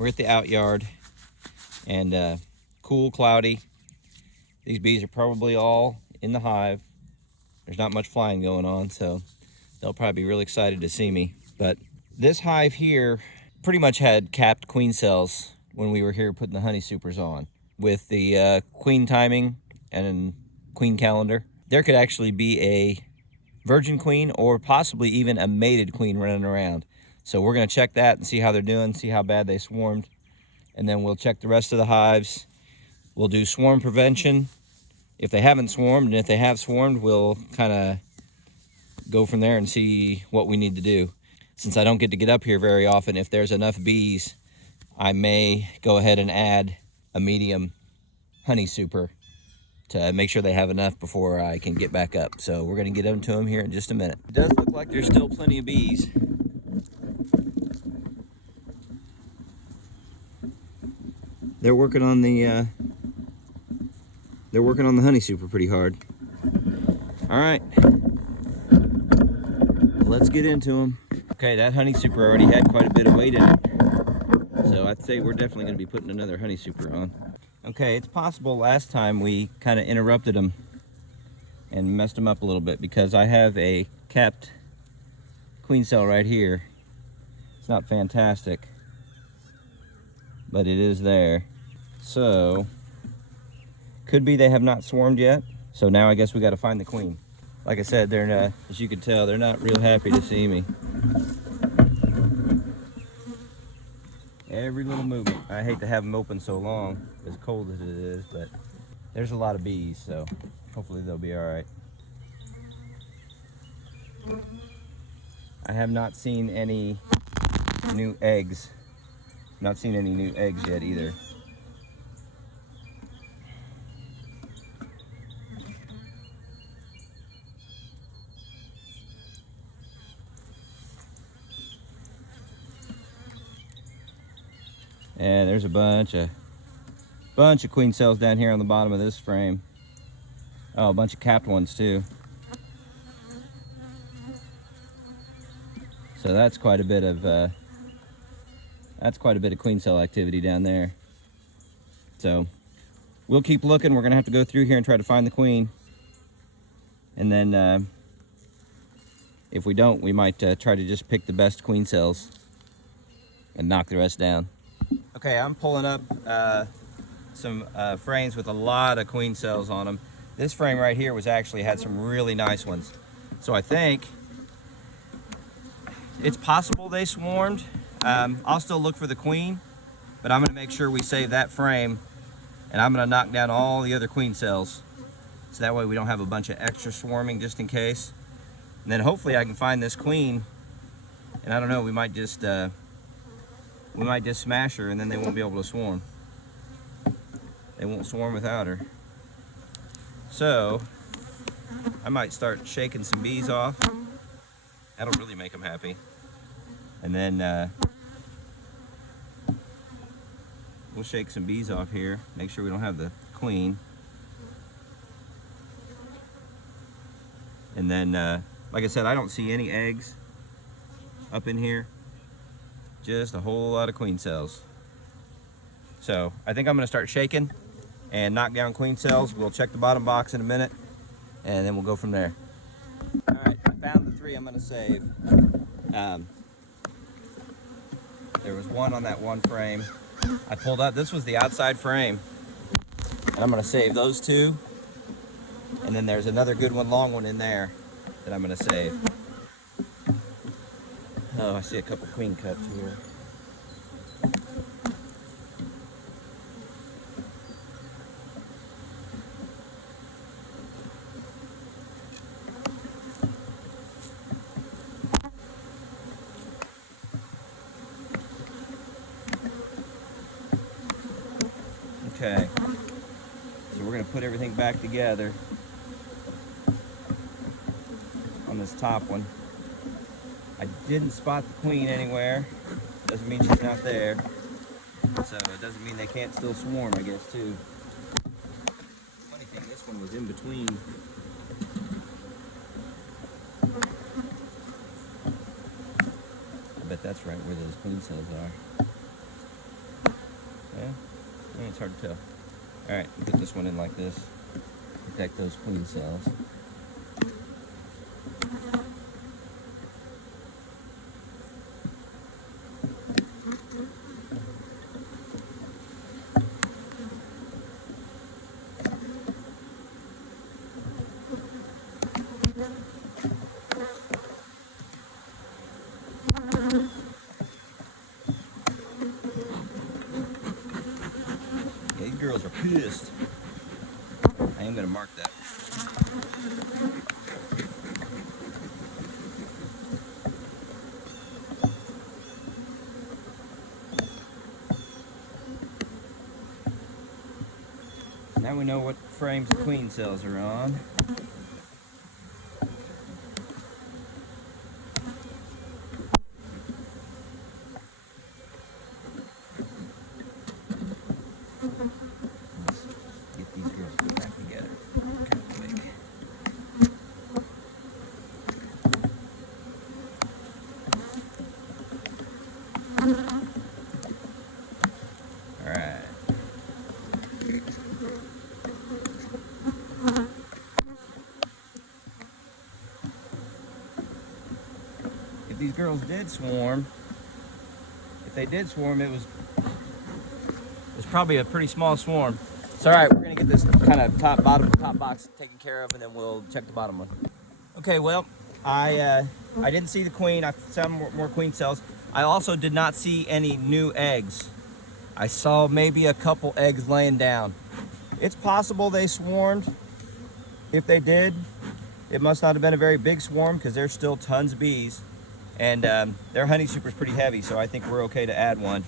We're at the out yard, and cool, cloudy. These bees are probably all in the hive. There's not much flying going on, so they'll probably be really excited to see me. But this hive here pretty much had capped queen cells when we were here putting the honey supers on. With the queen timing and queen calendar, there could actually be a virgin queen or possibly even a mated queen running around. So we're gonna check that and see how they're doing, see how bad they swarmed, and then we'll check the rest of the hives. We'll do swarm prevention if they haven't swarmed, and if they have swarmed, we'll kind of go from there and see what we need to do. Since I don't get to get up here very often, if there's enough bees, I may go ahead and add a medium honey super to make sure they have enough before I can get back up. So we're gonna get into them here in just a minute. It does look like there's still plenty of bees. They're working on the honey super pretty hard. All right, let's get into them. Okay, that honey super already had quite a bit of weight in it, so I'd say we're definitely going to be putting another honey super on. Okay, it's possible last time we kind of interrupted them and messed them up a little bit because I have a capped queen cell right here. It's not fantastic, but it is there. So could be they have not swarmed yet. So now I guess we got to find the queen. Like I said, they're not, as you can tell, they're not real happy to see me. Every little movement. I hate to have them open so long, as cold as it is, but there's a lot of bees, so hopefully they'll be all right. I have not seen any new eggs. Not seen any new eggs yet either. And there's a bunch of queen cells down here on the bottom of this frame. Oh, a bunch of capped ones too. So that's quite a bit of queen cell activity down there. So we'll keep looking. We're gonna have to go through here and try to find the queen. And then if we don't, we might try to just pick the best queen cells and knock the rest down. Okay, I'm pulling up some frames with a lot of queen cells on them. This frame right here had some really nice ones. So I think it's possible they swarmed. I'll still look for the queen, but I'm gonna make sure we save that frame, and I'm gonna knock down all the other queen cells. So that way we don't have a bunch of extra swarming just in case. And then hopefully I can find this queen, and I don't know, we might just smash her and then they won't be able to swarm. They won't swarm without her. So I might start shaking some bees off. That'll really make them happy. And then we'll shake some bees off here, make sure we don't have the queen. And then, like I said, I don't see any eggs up in here. Just a whole lot of queen cells. So I think I'm gonna start shaking and knock down queen cells. We'll check the bottom box in a minute, and then we'll go from there. All right, I found the three I'm gonna save. There was one on that one frame. I pulled out, this was the outside frame. And I'm gonna save those two. And then there's another good one, long one in there that I'm gonna save. Oh, I see a couple queen cups here. Okay, so we're gonna put everything back together on this top one. I didn't spot the queen anywhere. Doesn't mean she's not there. So it doesn't mean they can't still swarm, I guess, too. Funny thing, this one was in between. I bet that's right where those queen cells are. It's hard to tell. All right, put this one in like this. Protect those queen cells. Yeah, these girls are pissed. I am gonna mark that. Now we know what frames the queen cells are on. Let's get these girls put back together kind of quick. All right. If these girls did swarm, if they did swarm, it was probably a pretty small swarm. It's all right. We're gonna get this kind of top box taken care of, and then we'll check the bottom one. Okay. Well, I didn't see the queen. I found more queen cells. I also did not see any new eggs. I saw maybe a couple eggs laying down. It's possible they swarmed. If they did, it must not have been a very big swarm because there's still tons of bees, and their honey super is pretty heavy, so I think we're okay to add one.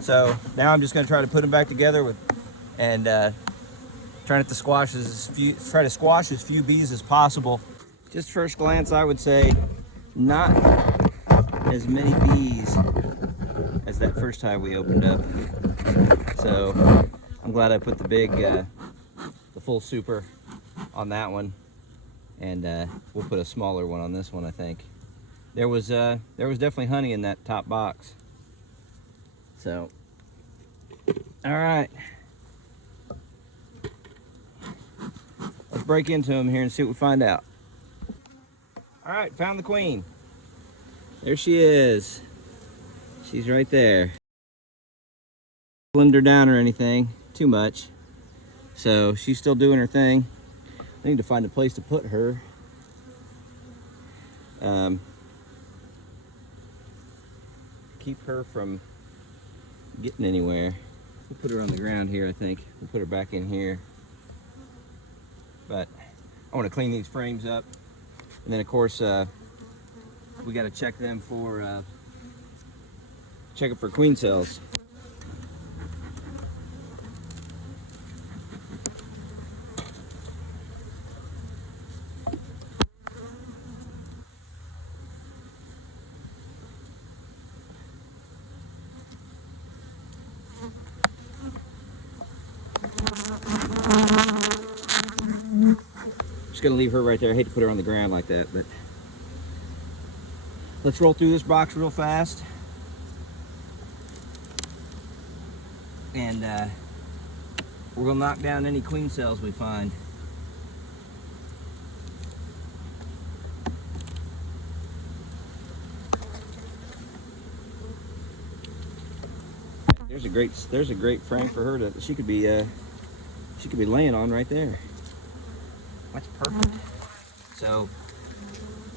So now I'm just going to try to put them back together and try to squash as few bees as possible. Just first glance, I would say not as many bees as that first time we opened up. So I'm glad I put the full super on that one, and we'll put a smaller one on this one. I think there was definitely honey in that top box. So, all right, let's break into them here and see what we find out. All right, found the queen. There she is. She's right there. Slimmed her down or anything too much, so she's still doing her thing. I need to find a place to put her. Keep her from getting anywhere. We'll put her on the ground here, I think. We'll put her back in here. But I want to clean these frames up. And then, of course, we got to check them for queen cells. Just gonna leave her right there. I hate to put her on the ground like that, but let's roll through this box real fast, and we're gonna knock down any queen cells we find. There's a great frame for her to she could be laying on right there. That's perfect. So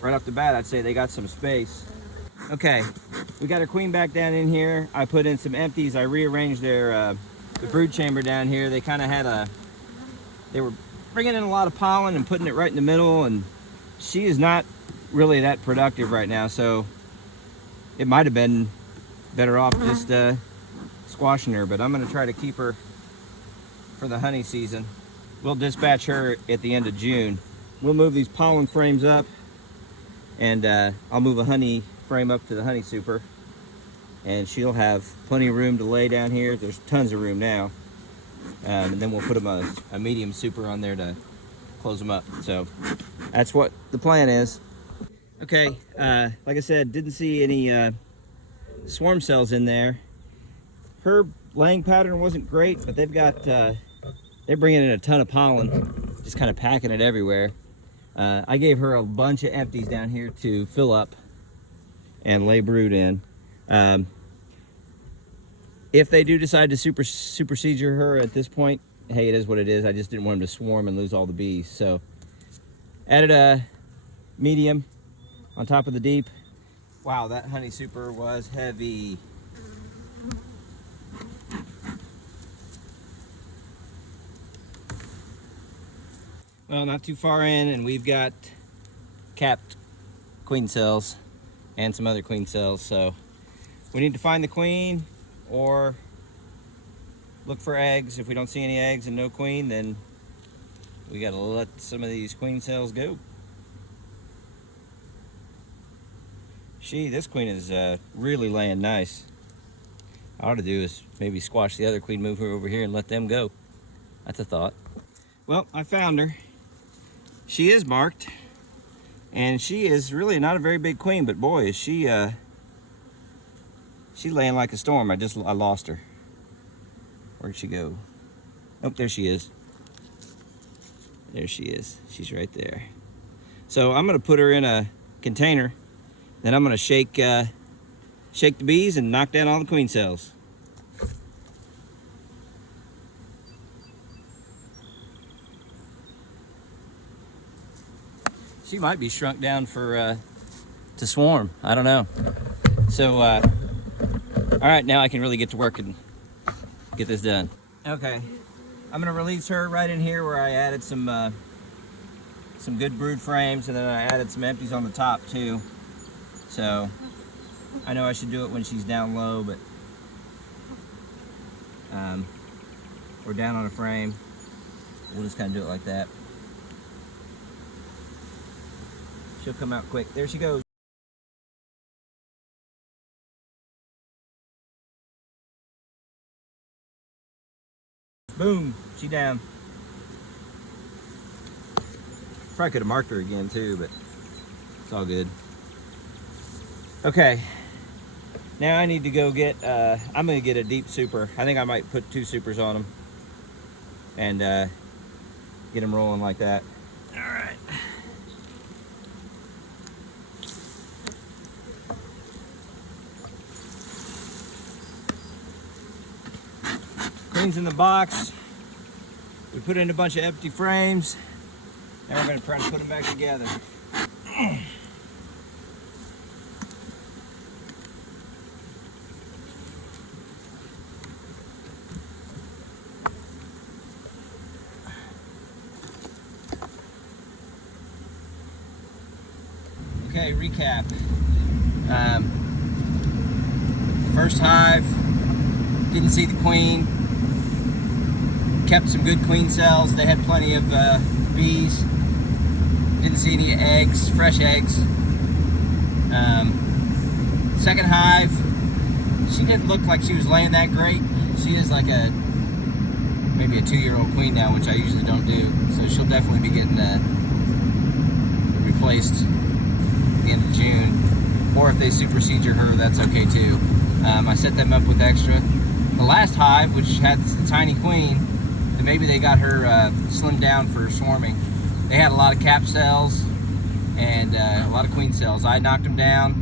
right off the bat, I'd say they got some space. Okay, we got our queen back down in here. I put in some empties. I rearranged the brood chamber down here. They kind of they were bringing in a lot of pollen and putting it right in the middle, and she is not really that productive right now, so it might have been better off just squashing her, but I'm going to try to keep her for the honey season. We'll dispatch her at the end of June. We'll move these pollen frames up, and I'll move a honey frame up to the honey super, and she'll have plenty of room to lay down here. There's tons of room now, and then we'll put them a medium super on there to close them up. So that's what the plan is. Okay, like I said, didn't see any swarm cells in there. Her laying pattern wasn't great, but they've got, they're bringing in a ton of pollen, just kind of packing it everywhere. I gave her a bunch of empties down here to fill up and lay brood in. If they do decide to supersede her at this point, hey, it is what it is. I just didn't want them to swarm and lose all the bees. So added a medium on top of the deep. Wow, that honey super was heavy. Well, not too far in, and we've got capped queen cells and some other queen cells. So we need to find the queen or look for eggs. If we don't see any eggs and no queen, then we gotta let some of these queen cells go. This queen is really laying nice. All I ought to do is maybe squash the other queen, move her over here and let them go. That's a thought. Well, I found her. She is marked, and she is really not a very big queen, but boy, is she's laying like a storm. I lost her. Where'd she go? Oh, there she is. There she is. She's right there. So I'm gonna put her in a container, then I'm gonna shake the bees and knock down all the queen cells. She might be shrunk down for to swarm. I don't know. So all right, now I can really get to work and get this done. Okay, I'm gonna release her right in here where I added some good brood frames, and then I added some empties on the top too. So I know I should do it when she's down low, but we're down on a frame. We'll just kind of do it like that. She'll come out quick. There she goes. Boom, she down. Probably could have marked her again too, but it's all good. Okay, now I need to go get, I'm gonna get a deep super. I think I might put 2 supers on them and get them rolling like that. All right. Queen's in the box. We put in a bunch of empty frames. Now we're gonna try to put them back together. Okay, recap. First hive, didn't see the queen. Kept some good queen cells. They had plenty of bees. Didn't see any eggs, fresh eggs. Second hive, she didn't look like she was laying that great. She is like maybe a 2-year-old queen now, which I usually don't do. So she'll definitely be getting replaced at the end of June. Or if they supersede her, that's okay too. I set them up with extra. The last hive, which had the tiny queen, maybe they got her slimmed down for swarming. They had a lot of cap cells and a lot of queen cells. I knocked them down,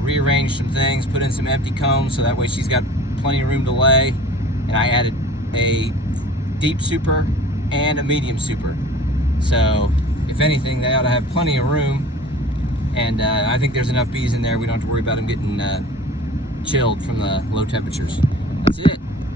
rearranged some things, put in some empty combs so that way she's got plenty of room to lay. And I added a deep super and a medium super. So if anything, they ought to have plenty of room. And I think there's enough bees in there. We don't have to worry about them getting chilled from the low temperatures. That's it.